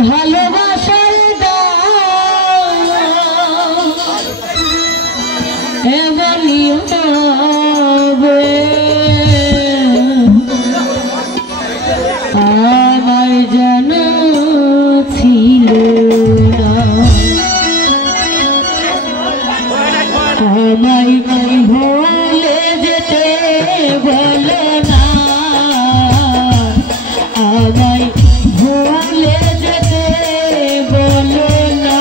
ভালোবাসার দাম এমনই হবে আমার জানা ছিল না আমায় ভুলে যেতে বলো না আমায় ভুলে যেতে বলো না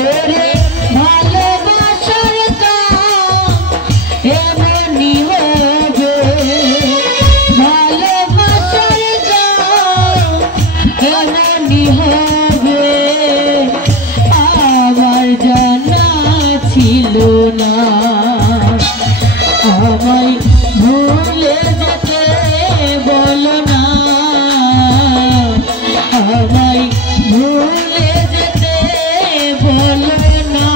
ওরে ভালোবাসার দাম এমনই হবে ভালোবাসার দাম এমনই হবে আমার জানা ছিল না আমায় ভুলে যেতে বলো না আমায় ভুলে যেতে বলো না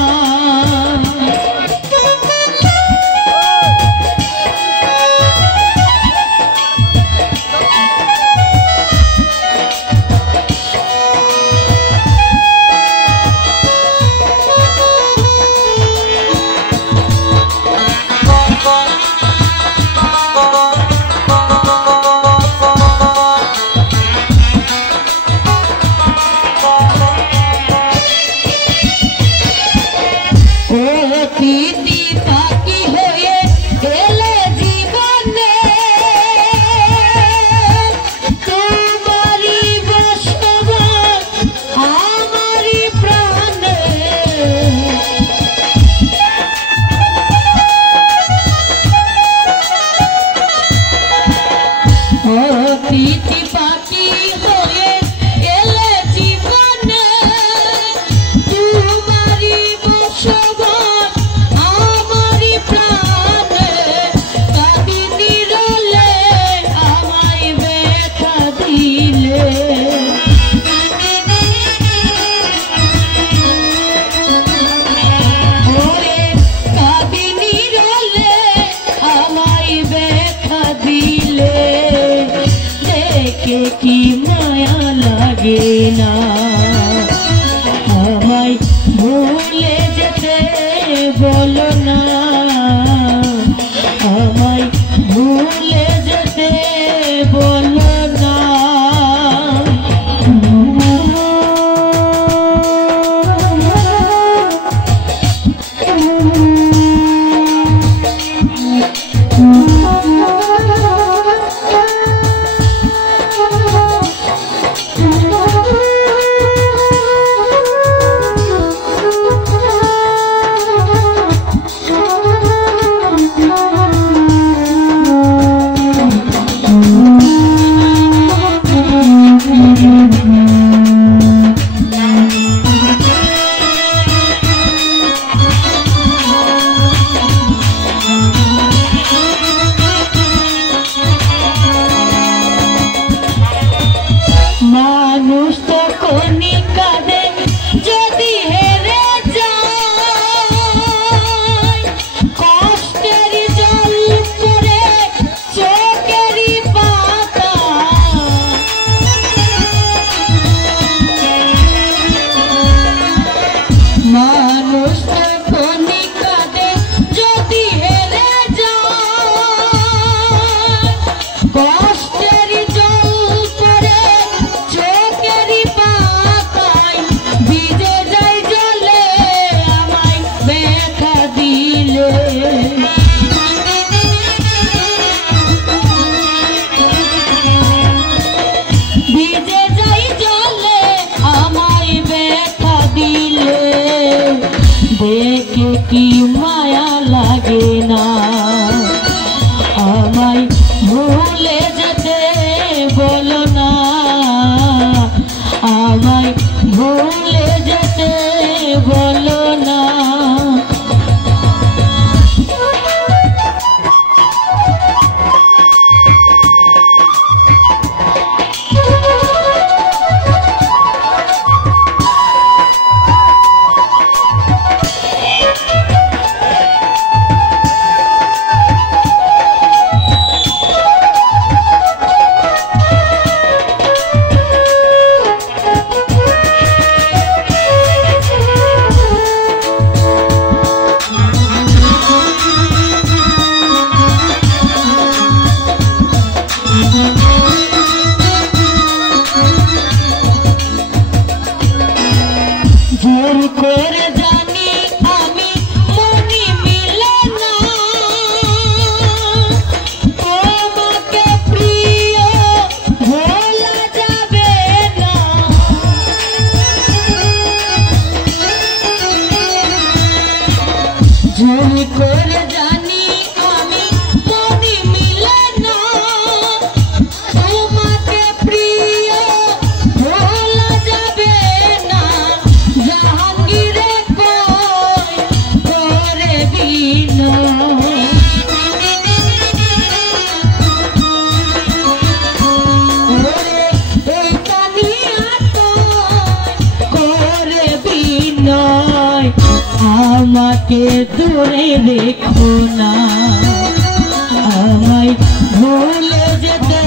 অতিথি পাখি হয়ে এলে জীবনে তোমারই বসবাস আমারই প্রাণে অতিথি পাখি হয়ে এলে জীবনে তোমারই বসবাস আমারই প্রাণে কাঁদিনি রলে আমায় ব্যথা দিলে ওরে কাঁদিনি রলে আমায় ব্যথা দিলে দেখে কি মায়া লাগে না আমায় ভুলে যেতে বলো না আমায় ভুলে যেতে বলো না মানুষ তো কোনি কাঁদে যদি হেরে যায় কষ্টের জল করে চোখেরই পাতা মানুষ তো কোনি কাঁদে যদি হেরে যায় কষ্টের জল করে চোখেরই পাতায় ভিজে যায় জলে আমায় ব্যথা দিলে ভিজে যায় জলে আমায় ব্যথা দিলে দেখে কি মায়া লাগে না আমায় ভুলে যেতে বলো না আমায় ভুলে যেতে বলো না আমাকে দূরে রেখো না, আমায় ভুলে যেতে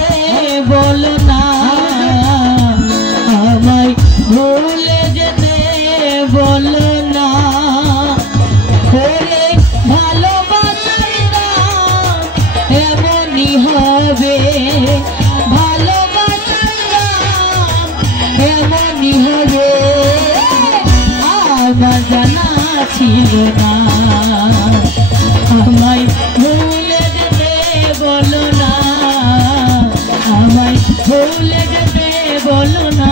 বলো না, আমায় ভুলে যেতে বলো না। ওরে ভালোবাসার নাম এমনই হবে, ভালোবাসার নাম এমনই হবে, আমার জানা ছিল না। আমায় ভুলে যেতে বলো না, আমায় ভুলে যেতে বলো না।